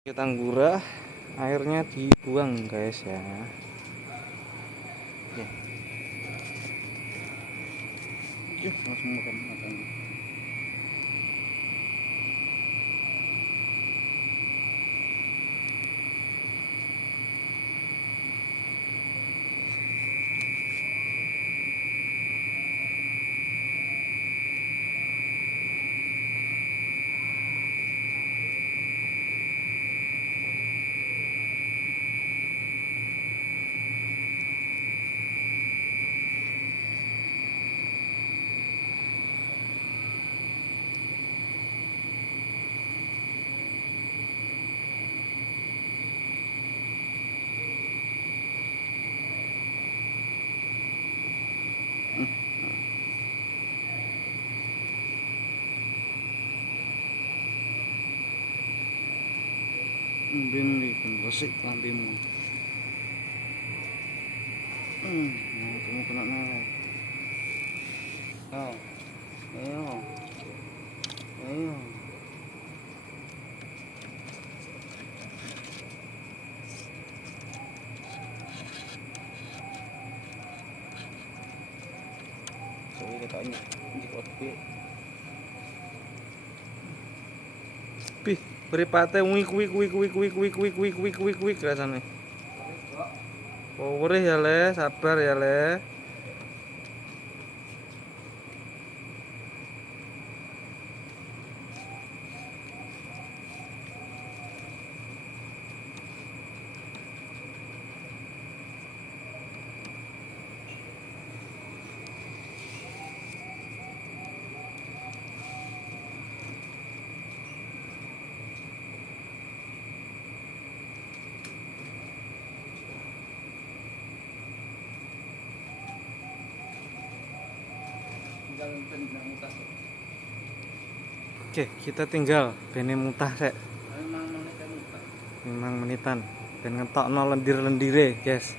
Kita Tanggura, airnya dibuang guys ya. Oke. Langsung makan makan. Bim pun resik lambemu. Kamu kena naik. Oh, ayo, ayo. Sorry kita ini kopi. Pih, mripate wik rasane. Power ya le, sabar ya le. Oke, kita tinggal bene mutah sek. 5 menitan ben ngetokno lendir-lendire, guys.